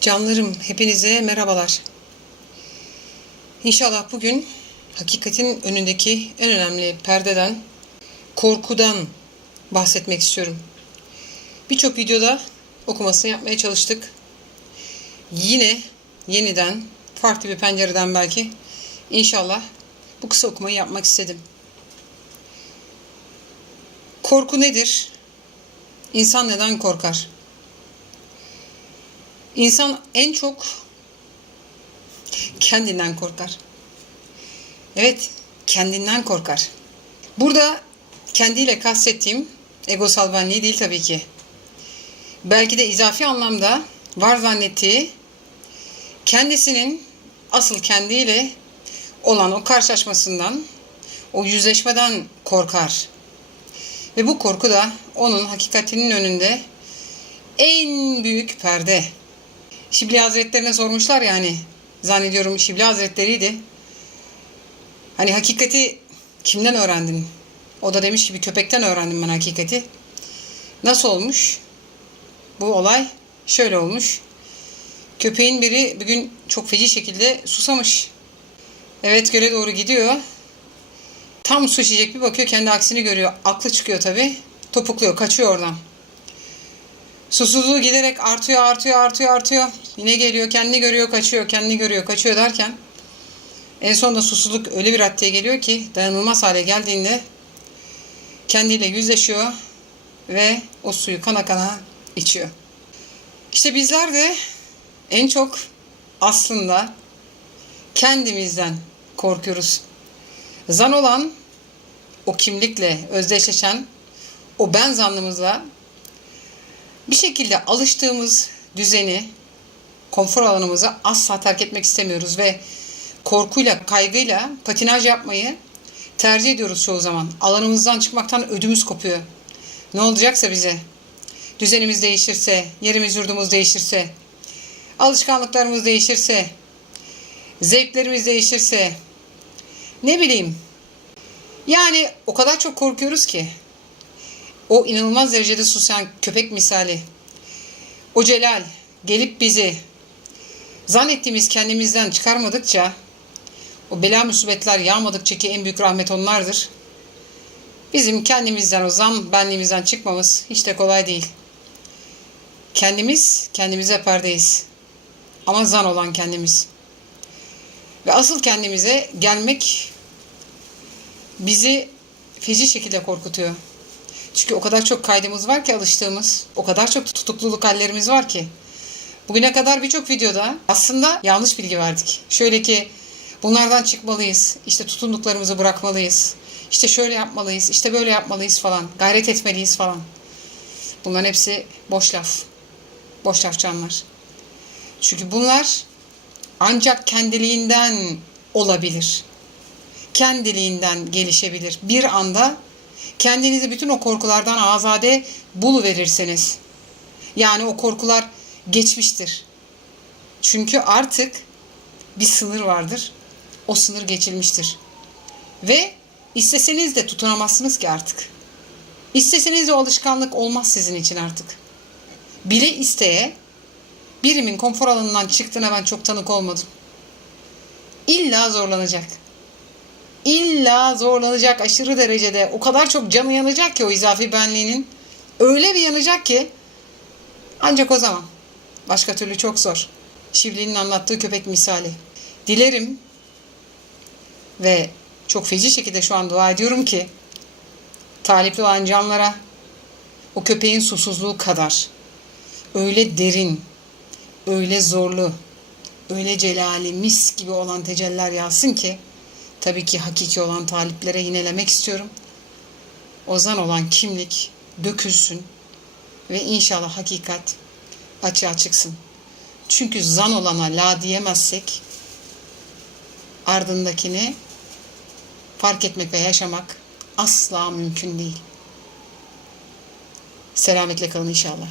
Canlarım hepinize merhabalar. İnşallah bugün hakikatin önündeki en önemli perdeden, korkudan bahsetmek istiyorum. Birçok videoda okumasını yapmaya çalıştık. Yine yeniden farklı bir pencereden belki inşallah bu kısa okumayı yapmak istedim. Korku nedir? İnsan neden korkar? İnsan en çok kendinden korkar. Evet, kendinden korkar. Burada kendiyle kastettiğim egosal benliği değil tabii ki. Belki de izafi anlamda var zannettiği kendisinin asıl kendiyle olan o karşılaşmasından, o yüzleşmeden korkar. Ve bu korku da onun hakikatinin önünde en büyük perde. Şibli Hazretlerine sormuşlar yani. Zannediyorum Şibli Hazretleri'ydi. Hani hakikati kimden öğrendin? O da demiş ki bir köpekten öğrendim ben hakikati. Nasıl olmuş? Bu olay şöyle olmuş. Köpeğin biri bugün çok feci şekilde susamış. Evet göle doğru gidiyor. Tam su içecek bir bakıyor kendi aksini görüyor. Aklı çıkıyor tabi. Topukluyor kaçıyor oradan. Susuzluğu giderek artıyor artıyor artıyor artıyor. Yine geliyor kendini görüyor kaçıyor kendini görüyor kaçıyor derken en sonunda susuzluk öyle bir raddeye geliyor ki dayanılmaz hale geldiğinde kendiyle yüzleşiyor ve o suyu kana kana içiyor. İşte bizler de en çok aslında kendimizden korkuyoruz. Zan olan o kimlikle özdeşleşen o ben zannımızla bir şekilde alıştığımız düzeni, konfor alanımızı asla terk etmek istemiyoruz ve korkuyla, kaygıyla patinaj yapmayı tercih ediyoruz çoğu zaman. Alanımızdan çıkmaktan ödümüz kopuyor. Ne olacaksa bize, düzenimiz değişirse, yerimiz yurdumuz değişirse, alışkanlıklarımız değişirse, zevklerimiz değişirse, ne bileyim. Yani o kadar çok korkuyoruz ki o inanılmaz derecede susayan köpek misali, o celal gelip bizi zannettiğimiz kendimizden çıkarmadıkça, o bela musibetler yağmadıkça ki en büyük rahmet onlardır. Bizim kendimizden, o zam benliğimizden çıkmamız hiç de kolay değil. Kendimiz, kendimize perdeyiz. Ama zan olan kendimiz. Ve asıl kendimize gelmek bizi feci şekilde korkutuyor. Çünkü o kadar çok kaydımız var ki alıştığımız, o kadar çok tutukluluk hallerimiz var ki. Bugüne kadar birçok videoda aslında yanlış bilgi verdik. Şöyle ki bunlardan çıkmalıyız, işte tutunduklarımızı bırakmalıyız, işte şöyle yapmalıyız, işte böyle yapmalıyız falan, gayret etmeliyiz falan. Bunların hepsi boş laf. Boş laf canlar. Çünkü bunlar ancak kendiliğinden olabilir. Kendiliğinden gelişebilir. Bir anda kendinizi bütün o korkulardan azade bulu verirseniz. Yani o korkular geçmiştir. Çünkü artık bir sınır vardır. O sınır geçilmiştir. Ve isteseniz de tutunamazsınız ki artık. İsteseniz de o alışkanlık olmaz sizin için artık. Bile isteye birimin konfor alanından çıktığına ben çok tanık olmadım. İlla zorlanacak. İlla zorlanacak aşırı derecede. O kadar çok canı yanacak ki o izafi benliğinin. Öyle bir yanacak ki ancak o zaman. Başka türlü çok zor. Şivli'nin anlattığı köpek misali. Dilerim ve çok feci şekilde şu an dua ediyorum ki talipli olan canlara o köpeğin susuzluğu kadar öyle derin, öyle zorlu, öyle celali, mis gibi olan teceller yağsın ki tabii ki hakiki olan taliplere yinelemek istiyorum. Ozan olan kimlik dökülsün ve inşallah hakikat açığa çıksın. Çünkü zan olana la diyemezsek ardındakini fark etmek ve yaşamak asla mümkün değil. Selametle kalın inşallah.